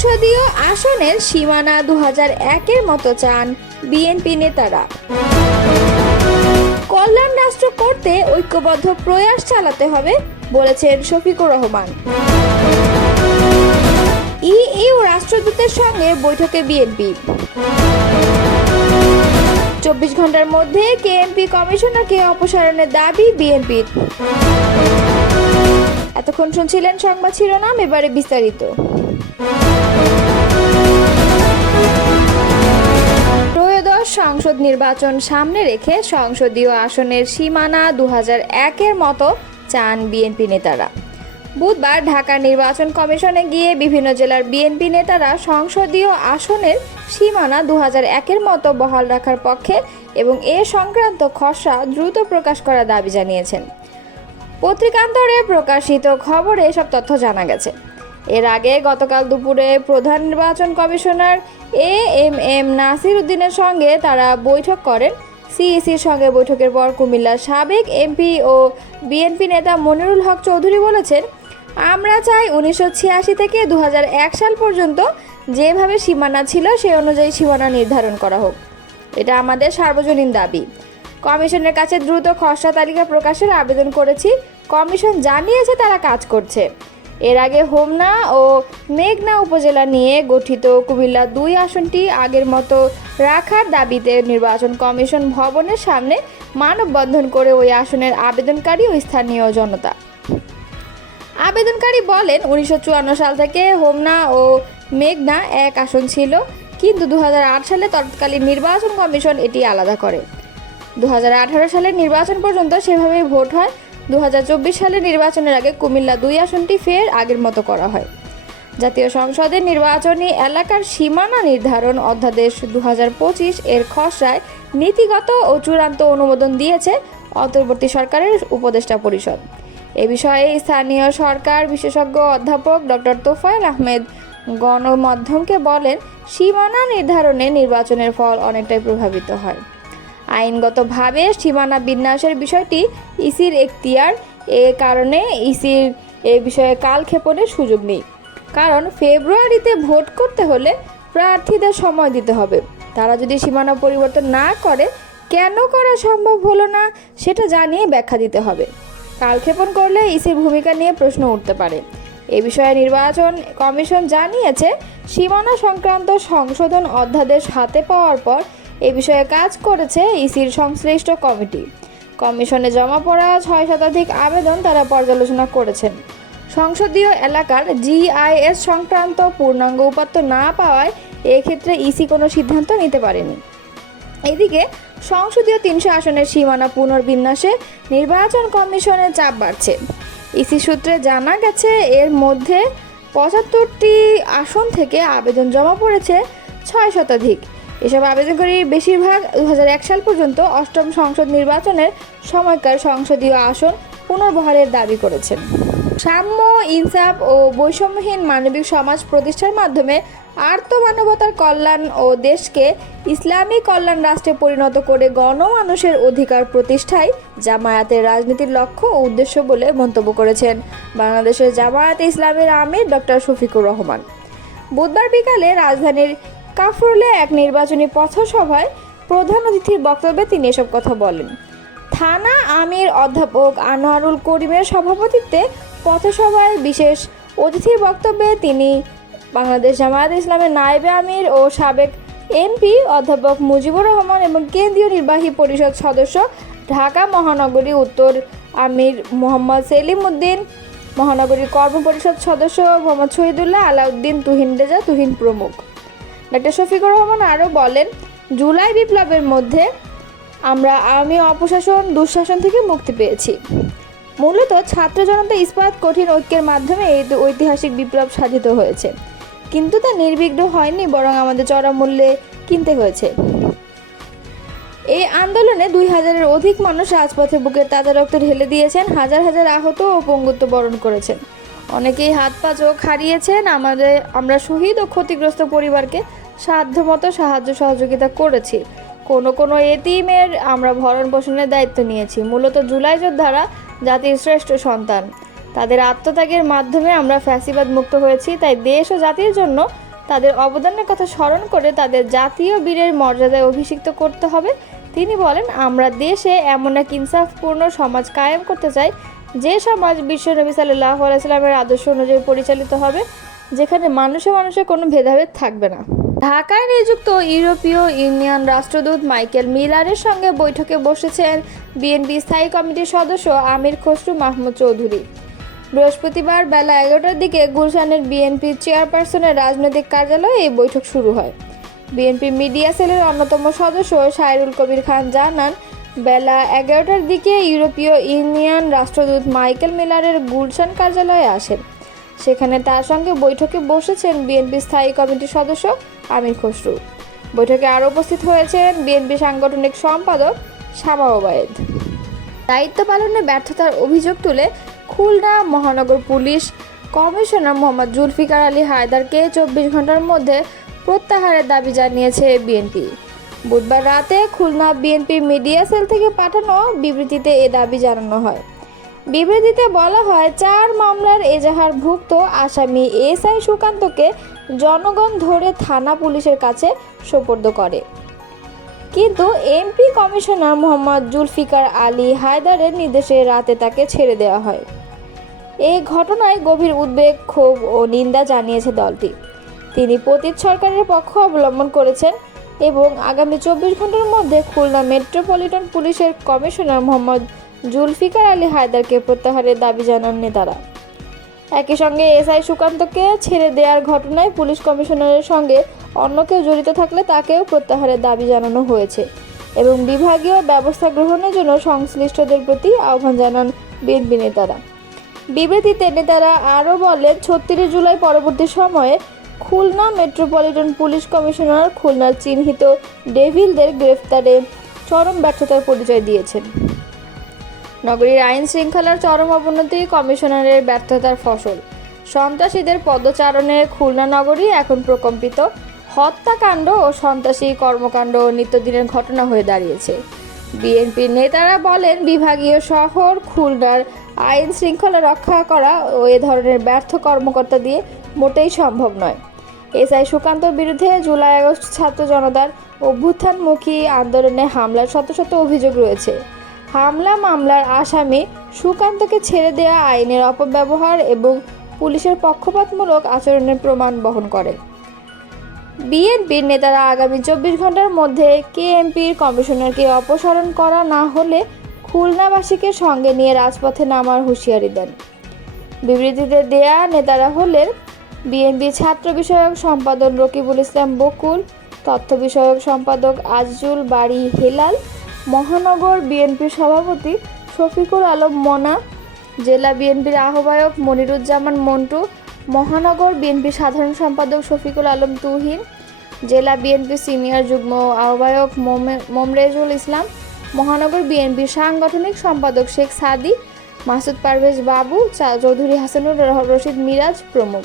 সংসদীয় আসনের সীমানা দু হাজার একের মতো চান বিএনপি নেতারা। কল্যাণ রাষ্ট্র করতে ঐক্যবদ্ধ প্রয়াস চালাতে হবে, বলেছেন শফিকুর রহমান। ইইউ রাষ্ট্রদূতের সঙ্গে বৈঠকে বিএনপি। চব্বিশ ঘণ্টার মধ্যে কেএমপি কমিশনারকে অপসারণের দাবি বিএনপির। এতক্ষণ শুনছিলেন সংবাদ শিরোনাম, এবারে বিস্তারিত। সংসদ নির্বাচন সামনে রেখে সংসদীয় আসনের সীমানা দু একের মতো চান বিএনপি নেতারা। বুধবার ঢাকা নির্বাচন কমিশনে গিয়ে বিভিন্ন জেলার বিএনপি নেতারা সংসদীয় আসনের সীমানা দু একের মতো বহাল রাখার পক্ষে এবং এ সংক্রান্ত খসড়া দ্রুত প্রকাশ করার দাবি জানিয়েছেন। পত্রিকান্তরে প্রকাশিত খবরে এসব তথ্য জানা গেছে। এর আগে গতকাল দুপুরে প্রধান নির্বাচন commissioner A M M Nasir উদ্দিনের সঙ্গে তারা বৈঠক করেন। সিইসির সঙ্গে বৈঠকের পর কুমিল্লার সাবেক এমপি ও বিএনপি নেতা মনিরুল হক চৌধুরী বলেছেন, আমরা চাই উনিশশো ছিয়াশি থেকে দু হাজার এক সাল পর্যন্ত যেভাবে সীমানা ছিল সেই অনুযায়ী সীমানা নির্ধারণ করা হোক। এটা আমাদের সার্বজনীন দাবি। কমিশনের কাছে দ্রুত খসড়া তালিকা প্রকাশের আবেদন করেছি। কমিশন জানিয়েছে তারা কাজ করছে। এর আগে হোমনা ও মেঘনা উপজেলা নিয়ে গঠিত কুমিল্লা দুই আসনটি আগের মতো রাখার দাবিতে নির্বাচন কমিশন ভবনের সামনে মানববন্ধন করে ওই আসনের আবেদনকারী ও স্থানীয় জনতা। আবেদনকারী বলেন, উনিশশো চুয়ান্ন সাল থেকে হোমনা ও মেঘনা এক আসন ছিল, কিন্তু দু হাজার আট সালে তৎকালীন নির্বাচন কমিশন এটি আলাদা করে। দু হাজার আঠারো সালের নির্বাচন পর্যন্ত সেভাবেই ভোট হয় দু হাজার চব্বিশ সালের নির্বাচনের আগে কুমিল্লা দুই আসনটি ফের আগের মতো করা হয়। জাতীয় সংসদের নির্বাচনী এলাকার সীমানা নির্ধারণ অধ্যাদেশ দু হাজার পঁচিশ এর খসড়ায় নীতিগত ও চূড়ান্ত অনুমোদন দিয়েছে অন্তর্বর্তী সরকারের উপদেষ্টা পরিষদ। এ বিষয়ে স্থানীয় সরকার বিশেষজ্ঞ অধ্যাপক ডক্টর তোফায়েল আহমেদ গণমাধ্যমকে বলেন, সীমানা নির্ধারণে নির্বাচনের ফল অনেকটাই প্রভাবিত হয়। আইনগতভাবে সীমানা বিন্যাসের বিষয়টি ইসির এখতিয়ার। এ কারণে ইসির এ বিষয়ে কালক্ষেপণের সুযোগ নেই। কারণ ফেব্রুয়ারিতে ভোট করতে হলে প্রার্থীদের সময় দিতে হবে। তারা যদি সীমানা পরিবর্তন না করে, কেন করা সম্ভব হলো না সেটা জানিয়ে ব্যাখ্যা দিতে হবে। কালক্ষেপণ করলে ইসির ভূমিকা নিয়ে প্রশ্ন উঠতে পারে। এ বিষয়ে নির্বাচন কমিশন জানিয়েছে, সীমানা সংক্রান্ত সংশোধন অধ্যাদেশ হাতে পাওয়ার পর এ বিষয়ে কাজ করেছে ইসির সংশ্লিষ্ট কমিটি। কমিশনে জমা পড়া ছয় শতাধিক আবেদন তারা পর্যালোচনা করেছেন। সংসদীয় এলাকার জিআইএস সংক্রান্ত পূর্ণাঙ্গ উপাত্ত না পাওয়ায় এক্ষেত্রে ইসি কোনো সিদ্ধান্ত নিতে পারেনি। এদিকে সংসদীয় তিনশো আসনের সীমানা পুনর্বিন্যাসে নির্বাচন কমিশনের চাপ বাড়ছে। ইসি সূত্রে জানা গেছে, এর মধ্যে পঁচাত্তরটি আসন থেকে আবেদন জমা পড়েছে ছয় শতাধিক। এসব আবেদনকারী বেশিরভাগ দু হাজার এক সাল পর্যন্ত অষ্টম সংসদ নির্বাচনের সময়কার সংসদীয় আসন পুনর্বহালের দাবি করেছেন। সাম্য, ইনসাফ ও বৈষম্যহীন মানবিক সমাজ প্রতিষ্ঠার মাধ্যমে আর্তমানবতার কল্যাণ ও দেশকে ইসলামী কল্যাণ রাষ্ট্রে পরিণত করে গণমানুষের অধিকার প্রতিষ্ঠায় জামায়াতের রাজনীতির লক্ষ্য ও উদ্দেশ্য বলে মন্তব্য করেছেন বাংলাদেশের জামায়াতে ইসলামের আমির ডক্টর শফিকুর রহমান। বুধবার বিকালে রাজধানীর কাফরুলে এক নির্বাচনী পথসভায় প্রধান অতিথির বক্তব্যে তিনি এসব কথা বলেন। থানা আমির অধ্যাপক আনোয়ারুল করিমের সভাপতিত্বে পথসভায় বিশেষ অতিথির বক্তব্যে তিনি বাংলাদেশ জামায়াত ইসলামের নায়েবে আমির ও সাবেক এমপি অধ্যাপক মুজিবুর রহমান এবং কেন্দ্রীয় নির্বাহী পরিষদ সদস্য ঢাকা মহানগরী উত্তর আমির মোহাম্মদ সেলিম উদ্দিন মহানগরী কর্ম পরিষদ সদস্য মোহাম্মদ শহীদুল্লাহ আলাউদ্দিন, তুহিন রেজা, তুহিন প্রমুখ। ডক্টর শফিকুর রহমান আরও বলেন, জুলাই বিপ্লবের মধ্যে আমরা আওয়ামী অপশাসন, দুঃশাসন থেকে মুক্তি পেয়েছি। মূলত ছাত্র জনতা ইস্পাত কঠিন ঐক্যের মাধ্যমে এই ঐতিহাসিক বিপ্লব সাধিত হয়েছে। কিন্তু তা নির্বিঘ্ন হয়নি, বরং আমাদের চড়া মূল্যে কিনতে হয়েছে। এই আন্দোলনে দুই হাজারের অধিক মানুষ রাজপথে বুকের তাজা রক্ত ঢেলে দিয়েছেন, হাজার হাজার আহত ও পঙ্গুত্ব বরণ করেছেন। অনেকেই হাত পা চোখ হারিয়েছেন। আমাদের, আমরা শহীদ ও ক্ষতিগ্রস্ত পরিবারকে সাধ্যমতো সাহায্য সহযোগিতা করেছি। কোনো কোনো এতিমের আমরা ভরণ পোষণের দায়িত্ব নিয়েছি। মূলত জুলাই যোদ্ধারা জাতির শ্রেষ্ঠ সন্তান। তাদের আত্মত্যাগের মাধ্যমে আমরা ফ্যাসিবাদ মুক্ত হয়েছি। তাই দেশ ও জাতির জন্য তাদের অবদানের কথা স্মরণ করে তাদের জাতীয় বীরের মর্যাদায় অভিষিক্ত করতে হবে। তিনি বলেন, আমরা দেশে এমন এক ইনসাফপূর্ণ সমাজ কায়েম করতে চাই যে সমাজ বিশ্বনবী সাল্লাহ আলাইস্লামের আদর্শ অনুযায়ী পরিচালিত হবে, যেখানে মানুষে মানুষে কোনো ভেদাভেদ থাকবে না। ঢাকায় নিযুক্ত ইউরোপীয় ইউনিয়ন রাষ্ট্রদূত মাইকেল মিলারের সঙ্গে বৈঠকে বসেছেন বিএনপি স্থায়ী কমিটির সদস্য আমির খসরু মাহমুদ চৌধুরী। বৃহস্পতিবার বেলা এগারোটার দিকে গুলশানের বিএনপি চেয়ারপারসনের রাজনৈতিক কার্যালয়ে এই বৈঠক শুরু হয়। বিএনপি মিডিয়া সেলের অন্যতম সদস্য সাইরুল কবির খান জানান বেলা এগারোটার দিকে ইউরোপীয় ইউনিয়ন রাষ্ট্রদূত মাইকেল মিলারের গুলশান কার্যালয়ে আসেন। সেখানে তার সঙ্গে বৈঠকে বসেছেন বিএনপি স্থায়ী কমিটির সদস্য আমির খসরু। বৈঠকে আরও উপস্থিত হয়েছেন বিএনপি সাংগঠনিক সম্পাদক শামা ওবায়েদ। দায়িত্ব পালনে ব্যর্থতার অভিযোগ তুলে খুলনা মহানগর পুলিশ কমিশনার মোহাম্মদ জুলফিকার আলী হায়দারকে চব্বিশ ঘণ্টার মধ্যে প্রত্যাহারের দাবি জানিয়েছে বিএনপি। বুধবার রাতে খুলনা বিএনপি মিডিয়া সেল থেকে পাঠানো বিবৃতিতে এ দাবি জানানো হয়। বিবৃতিতে বলা হয়, চার মামলার এজাহারভুক্ত আসামি এস আই সুকান্তকে জনগণ ধরে থানা পুলিশের কাছে সোপর্দ করে। কিন্তু এমপি কমিশনার মোহাম্মদ জুলফিকার আলী হায়দারের নির্দেশে রাতে তাকে ছেড়ে দেওয়া হয়। এই ঘটনায় গভীর উদ্বেগ, ক্ষোভ ও নিন্দা জানিয়েছে দলটি। তিনি পতিত সরকারের পক্ষ অবলম্বন করেছেন এবং আগামী চব্বিশ ঘণ্টার মধ্যে খুলনা মেট্রোপলিটন পুলিশের কমিশনার মোহাম্মদ জুলফিকার আলী হায়দারকে প্রত্যাহারের দাবি জানান নেতারা একই সঙ্গে এসআই সুকান্তকে ছেড়ে দেওয়ার ঘটনায় পুলিশ কমিশনারের সঙ্গে অন্য কেউ জড়িত থাকলে তাকেও প্রত্যাহারের দাবি জানানো হয়েছে এবং বিভাগীয় ব্যবস্থা গ্রহণের জন্য সংশ্লিষ্টদের প্রতি আহ্বান জানান বিএনপি নেতারা। বিবৃতিতে নেতারা আরও বলেন, ছত্রিশ জুলাই পরবর্তী সময়ে খুলনা মেট্রোপলিটন পুলিশ কমিশনার খুলনার চিহ্নিত ডেভিলদের গ্রেফতারে চরম ব্যর্থতার পরিচয় দিয়েছেন। নগরীর আইন শৃঙ্খলার চরম অবনতি, কমিশনারের ব্যর্থতার ফসল। সন্ত্রাসীদের পদচারণে খুলনা নগরী এখন প্রকম্পিত। হত্যাকাণ্ড ও সন্ত্রাসী কর্মকাণ্ড নিত্যদিনের ঘটনা হয়ে দাঁড়িয়েছে। বিএনপির নেতারা বলেন, বিভাগীয় শহর খুলনার আইন শৃঙ্খলা রক্ষা করা ও এ ধরনের ব্যর্থ কর্মকর্তা দিয়ে মোটেই সম্ভব নয়। এসআই সুকান্তর বিরুদ্ধে জুলাই আগস্ট ছাত্র জনতার অভ্যুত্থানমুখী আন্দোলনে হামলার শত শত অভিযোগ রয়েছে। হামলা মামলার আসামি সুকান্তকে ছেড়ে দেওয়া আইনের অপব্যবহার এবং পুলিশের পক্ষপাতমূলক আচরণের প্রমাণ বহন করে। বিএনপির নেতারা আগামী চব্বিশ ঘণ্টার মধ্যে কেএমপির কমিশনারকে অপসারণ করা না হলে খুলনাবাসীকে সঙ্গে নিয়ে রাজপথে নামার হুঁশিয়ারি দেন। বিবৃতিতে দেয়া নেতারা হলেন বিএনপি ছাত্র বিষয়ক সম্পাদক রকিবুল ইসলাম বকুল, তথ্য বিষয়ক সম্পাদক আজিজুল বাড়ি হেলাল, মহানগর বিএনপির সভাপতি শফিকুল আলম মনা, জেলা বিএনপির আহ্বায়ক মনিরুজ্জামান মন্টু, মহানগর বিএনপি সাধারণ সম্পাদক শফিকুল আলম তুহিন, জেলা বিএনপি সিনিয়র যুগ্ম আহ্বায়ক মোমে- মোমরেজুল ইসলাম, মহানগর বিএনপির সাংগঠনিক সম্পাদক শেখ সাদি, মাসুদ পারভেজ বাবু চৌধুরী হাসানুর রশিদ মিরাজ প্রমুখ।